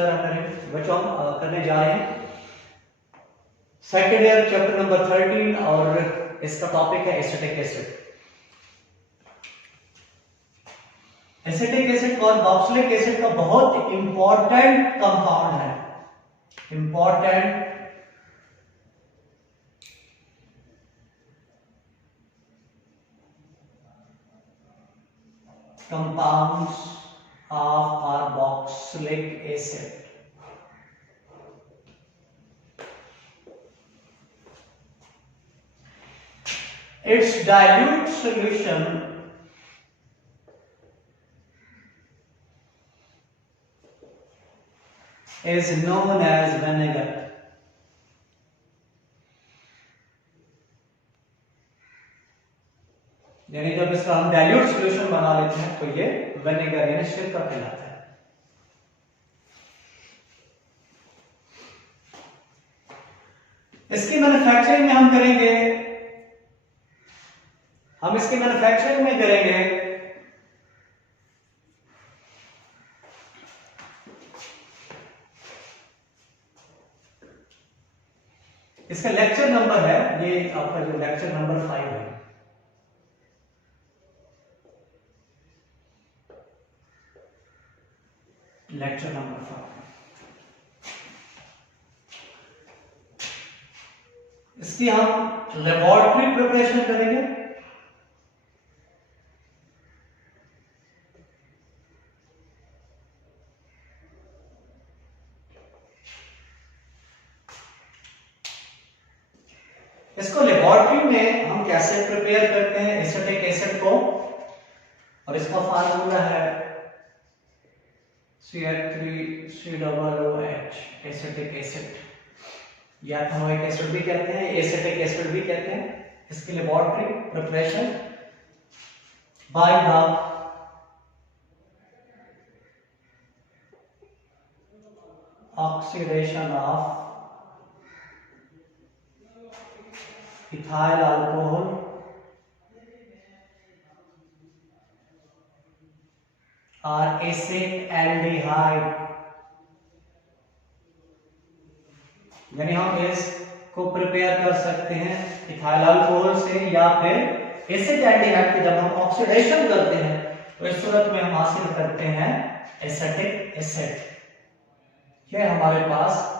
जरा करें बच्चों। हम करने जा रहे हैं सेकेंड ईयर चैप्टर नंबर 13 और इसका टॉपिक है acetic acid. Acetic acid carboxylic acid का बहुत इंपॉर्टेंट कंपाउंड है, important compounds of carboxylic acid. Its dilute solution is known as vinegar. यानी जब इसका हम डाइल्यूट सॉल्यूशन बना लेते हैं तो ये विनेगर यानी सिरका कहलाता है। इसकी मैन्युफैक्चरिंग में हम करेंगे, हम इसकी मैन्युफैक्चरिंग में करेंगे इसका लेक्चर नंबर है, ये आपका जो लेक्चर नंबर 5 है, लेक्चर नंबर 5। इसकी हम लेबोरेटरी प्रिपरेशन करेंगे। इसको लेबोरेटरी में हम कैसे प्रिपेयर करते हैं एसिटिक एसिड को, और इसका फार्मूला है CH3COOH एसिटिक एसिड, या एथेनोइक एसिड भी कहते हैं, एसिटिक एसिड भी कहते हैं। इसकी laboratory preparation by the oxidation of ethyl alcohol और एसिटाल्डिहाइड, यानी हम इसको प्रिपेयर कर सकते हैं इथाइल अल्कोहल से या फिर एसिटाल्डिहाइड की जब हम ऑक्सीडेशन करते हैं तो इस सूरत में हम हासिल करते हैं एसिटिक एसिड। ये हमारे पास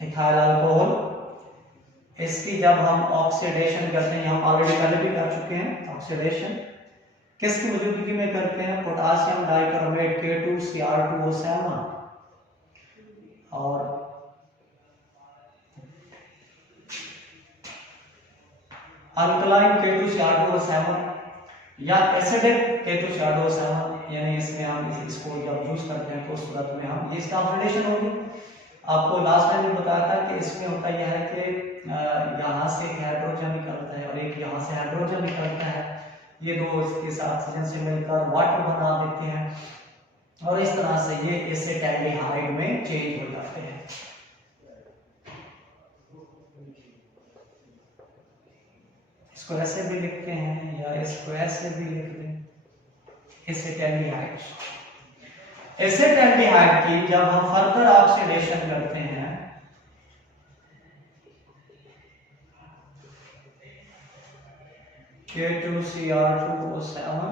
इथाइल अल्कोहल, इसकी जब हम ऑक्सीडेशन करते हैं, हम ऑलरेडी पहले भी कर चुके हैं ऑक्सीडेशन, किसकी मौजूदगी में करते हैं, पोटासियम डाइक्रोमेट K2Cr2O7 और अल्कलाइन K2Cr2O7 या एसिडिक K2Cr2O7, यानी इसमें हम इसको जब यूज करते हैं तो उस सूरत में हम ये इसका ऑक्सीडेशन होगी। आपको लास्ट टाइम भी बताया था कि इसमें होता यह है कि यहाँ से हाइड्रोजन निकलता है और एक यहाँ से हाइड्रोजन निकलता है, ये दो इसके साथ ऑक्सीजन से मिलकर वाटर बना देते हैं और इस तरह से ये एसिटाल्डिहाइड में चेंज हो जाते हैं। इसको ऐसे भी लिखते हैं या इसको ऐसे भी लिख दें, एसिटाल्डिहाइड। एसिटाल्डिहाइड की जब हम फर्दर ऑक्सीडेशन करते हैं K2Cr2O7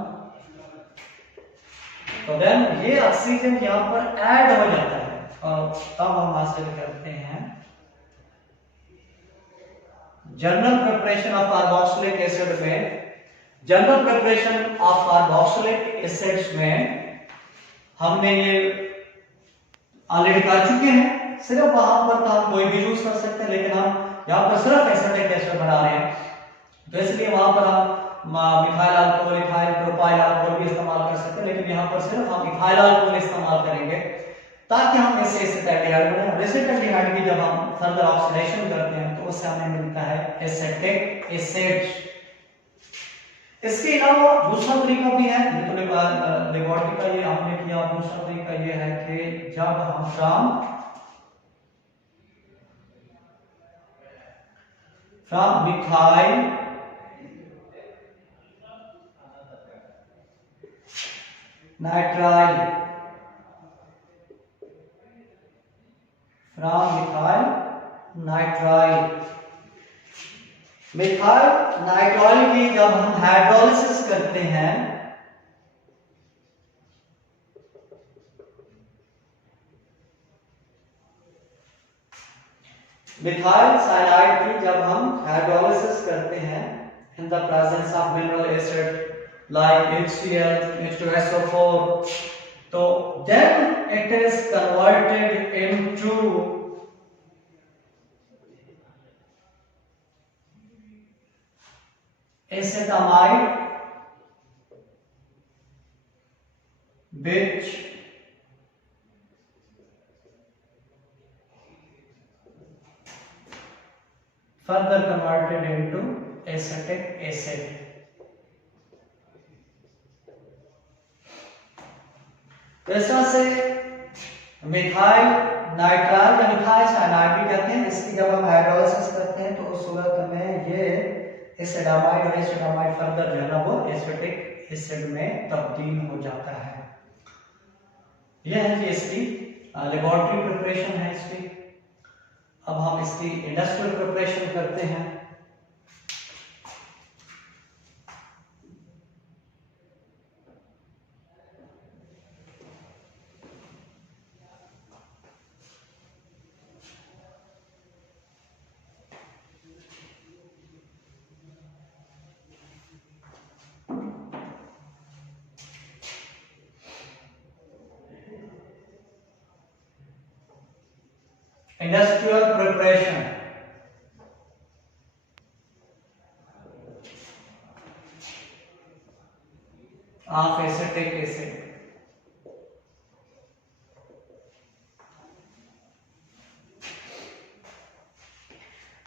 तो देन ये ऑक्सीजन यहां पर ऐड हो जाता है और तब हम हासिल करते हैं general preparation of carboxylic acid में। General preparation of carboxylic acids में हमने ये ऑलरेडी कर चुके हैं, सिर्फ वहां पर हम कोई भी यूज कर सकते हैं, लेकिन हम यहां पर सिर्फ एसिटिक एसिड बना रहे हैं तो इसलिए वहां पर हम methyl alcohol, ethyl propyl alcohol भी इस्तेमाल कर सकते हैं, लेकिन यहां पर सिर्फ हम इथाइल अल्कोहल इस्तेमाल करेंगे ताकि हम इसे एसिटाल्डिहाइड बनाएं। एसिटाल्डिहाइड की जब हम फर्दर ऑक्सीडेशन करते हैं तो उससे हमें मिलता है एसिटिक एसिड। इसके अलावा दूसरा तरीका भी है, लेबोरेटरी का ये हमने किया, दूसरा तरीका ये है कि जब हम from methyl nitrile, from methyl nitrile. Methyl nitrile की जब हम हाइड्रोलिसिस करते हैं, मिथाइल साइनाइड की जब हम हाइड्रोलिसिस करते हैं in the presence of mineral acid like HCl, H2SO4, तो then it is converted into acetamide, which further converted into acetic acid. तो इस तरह से मिथाइल नाइट्राइल या मिथाइल साइनाइड भी कहते हैं, इसकी जब हम हाइड्रोलिसिस करते हैं तो उस सूरत में ये एसिडामाइड और एसिडामाइड फर्दर जो है ना वो एसिटिक एसिड में तब्दील हो जाता है। यह है कि इसकी लेबोरेटरी प्रिपरेशन है इसकी। अब हम इसकी इंडस्ट्रियल प्रिपरेशन करते हैं। Industrial preparation of acetic acid.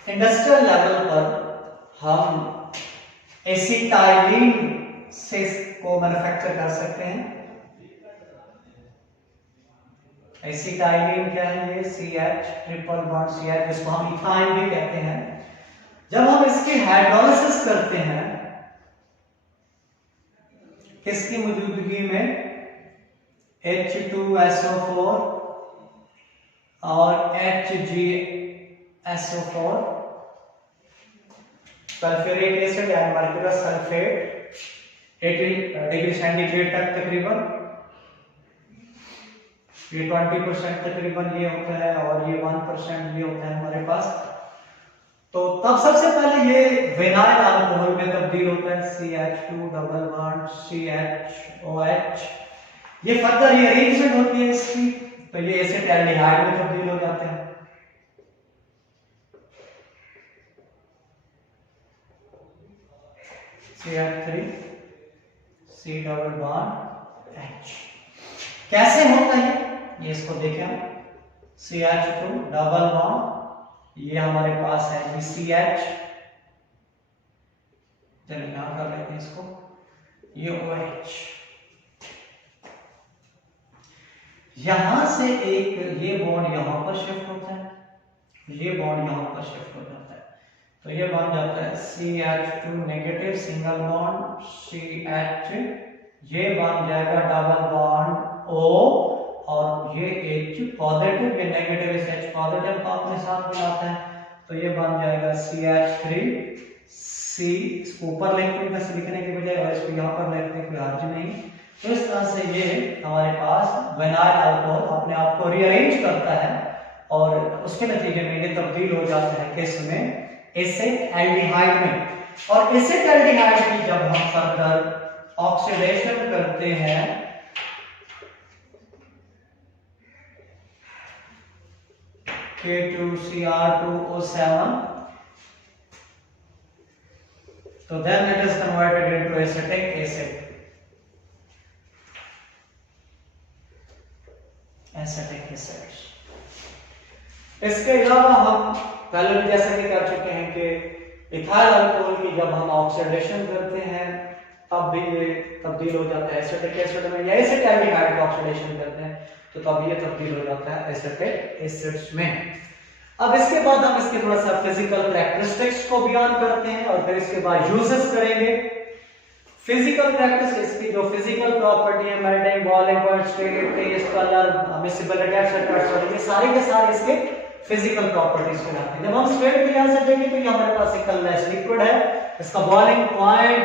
Industrial level पर हम एसिटाइलिन से को मैन्युफैक्चर कर सकते हैं। एसिटाइलिन क्या है? ये CH ट्रिपल बॉन्ड CH, जिसको हम इथाइन भी कहते हैं। जब हम इसकी हाइड्रोलिसिस करते हैं किसकी मौजूदगी में? H2SO4 और HgSO4, सल्फ्यूरिक एसिड या मर्क्यूरस सल्फेट 80 डिग्री सेंटीग्रेड तक तकरीबन, ये 20% तकरीबन ये होता है और ये 1% ये होता है हमारे पास। तो तब सबसे पहले ये विनाइल अल्कोहल में तब्दील होता है, CH2 डबल बॉन्ड CHOH। ये फर्दर ये रिएक्शन होती है इसकी, तो ये एसिटाल्डिहाइड में तब्दील हो जाते हैं। CH3 C double bond H। कैसे होता है ये इसको देखें हम। CH2 डबल बॉन्ड, ये हमारे पास है CH, चलिए यहां कर लेते हैं इसको, ये OH। यहां से एक ये बॉन्ड यहां पर शिफ्ट होता है, ये बॉन्ड यहां पर शिफ्ट हो जाता है, तो ये बन जाता है CH2 negative single bond CH, ये बन जाएगा डबल बॉन्ड O, और ये H पॉजिटिव, ये नेगेटिव इस H पॉजिटिव को अपने साथ मिलाता है, तो ये बन जाएगा CH3 C। इसको ऊपर लिखते हैं बस लिखने के बजाय, और इसको यहाँ पर लिखते हैं, कोई हर्ज नहीं। तो इस तरह से ये हमारे पास विनाइल अल्कोहल अपने आप को रीअरेंज करता है और उसके नतीजे में ये तब्दील हो जाता है किस में? एसिटाल्डिहाइड में। और एसिटाल्डिहाइड की जब हम फर्दर ऑक्सीडेशन करते हैं K2Cr2O7, so then it is converted into acetic acid. Acetic acid। इसके अलावा हम पहले भी जैसा कि कर चुके हैं कि इथाइल अल्कोहल की जब हम ऑक्सीडेशन करते हैं तब भी ये तब्दील हो जाता है एसिटिक एसिड में, या एसिटाल्डिहाइड का ऑक्सीडेशन करते हैं तो तब ये तब्दील हो जाता है एसिटिक एसिड्स में। अब इसके बाद हम इसके थोड़ा सा फिजिकल कैरेक्टरिस्टिक्स को बयान करते हैं और फिर इसके बाद यूजेस करेंगे। फिजिकल प्रैक्टिस, इसकी जो फिजिकल प्रॉपर्टी है, melting, boiling point, state, taste, colour, miscibility etcetera, ये सारे के सारे इसके फिजिकल प्रॉपर्टीज कहलाते हैं। जब हम स्टेट के लिहाज से देखें तो ये हमारे पास एक कलरलेस लिक्विड है, इसका बॉइलिंग पॉइंट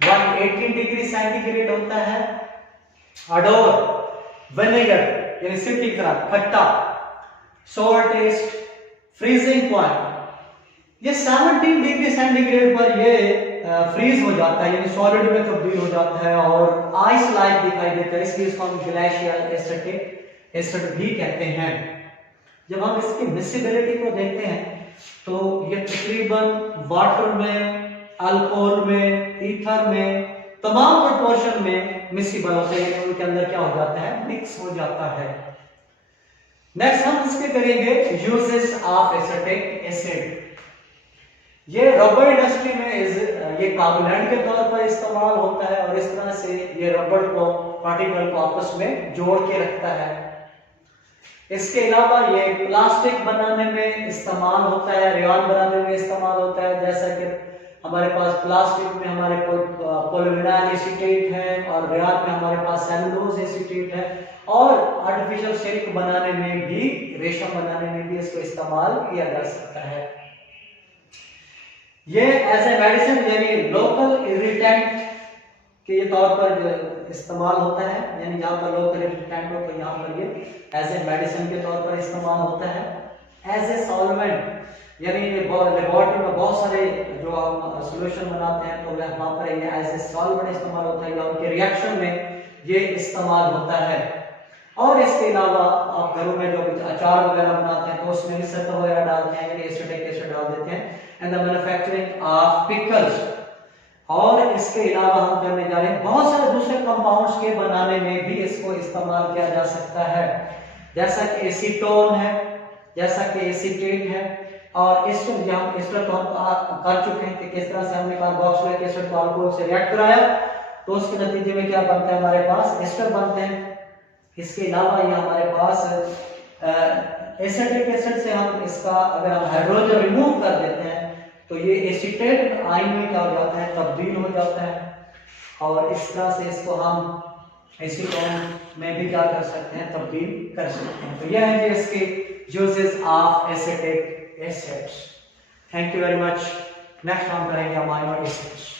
118 डिग्री सेंटीग्रेड होता है। अडोर, विनेगर यानी सिट्रिक तरह खट्टा, सोर टेस्ट, फ्रीजिंग पॉइंट ये 17 डिग्री सेंटीग्रेड पर ये फ्रीज हो जाता है, यानी सॉलिड में तब्दील हो जाता है और आइस लाइक दिखाई देता है, इसलिए इसको हम ग्लेशियल एसिटिक एसिड भी कहते हैं। जब हम इसकी मिसिबिलिटी को देखते हैं तो ये तकरीबन वाटर में, अल्कोहल में, ईथर में, तमाम प्रोपोर्शन में मिसिबल होते हैं, उनके अंदर क्या हो जाता है, मिक्स हो जाता है। नेक्स्ट हम इसके करेंगे यूजेस ऑफ एसिटिक एसिड। ये रबर इंडस्ट्री में ये कार्बोनेट के तौर पर इस्तेमाल होता है और इस तरह से ये रबर को, पार्टिकल को आपस में जोड़ के रखता है। इसके अलावा ये प्लास्टिक बनाने में इस्तेमाल होता है, रेयन बनाने में इस्तेमाल होता है, जैसा कि हमारे पास प्लास्टिक में हमारे पॉलीविनाइल एसीटेट है और रेयन में हमारे पास सेलुलोज एसीटेट है, और आर्टिफिशियल सिल्क बनाने में भी, रेशम बनाने में भी इसको इस्तेमाल किया जा सकता है। ये एज ए मेडिसिन यानी लोकल इरिटेंट के तौर पर इस्तेमाल होता है, यानी जहाँ पर लोकल इरिटेंट हो तो यहाँ पर ये एज ए मेडिसिन के तौर पर इस्तेमाल होता है। एज ए सॉल्वेंट यानी लेबोरेटरी में बहुत सारे जो हम सोल्यूशन बनाते हैं तो वहाँ पर ये एज ए सॉल्वेंट इस्तेमाल होता है या उनके रिएक्शन में ये इस्तेमाल होता है। और इसके अलावा आप घरों में जो अचार वगैरह बनाते हैं तो उसमें भी शक्कर वगैरह डालते हैं, यानी एसिटिक एसिड डाल देते हैं। And the manufacturing of pickles, और इसके अलावा हम करने जा रहे हैं बहुत सारे दूसरे कंपाउंड्स के बनाने में भी इसको इस्तेमाल किया जा सकता है, जैसा कि एसीटोन है, जैसा कि एसीटेट है। और इस पर तो हम कर चुके हैं कि किस तरह से हमने कार्बोक्सिलिक एसिड को अल्कोहल से रिएक्ट कराया तो उसके नतीजे में क्या बनता है, हमारे पास एस्टर बनते हैं। इसके अलावा ये हमारे पास एसिटिक एसिड से हम इसका अगर हम हाइड्रोजन रिमूव कर देते हैं तो ये एसीटेट आयन में क्या हो जाता है, तब्दील हो जाता है, और इस तरह से इसको हम एसीटोन में भी क्या कर सकते हैं, तब्दील कर सकते हैं। तो यह है जी इसके uses of acetic acids. Thank you very much. Next हम करेंगे अमाइनो एसिड्स।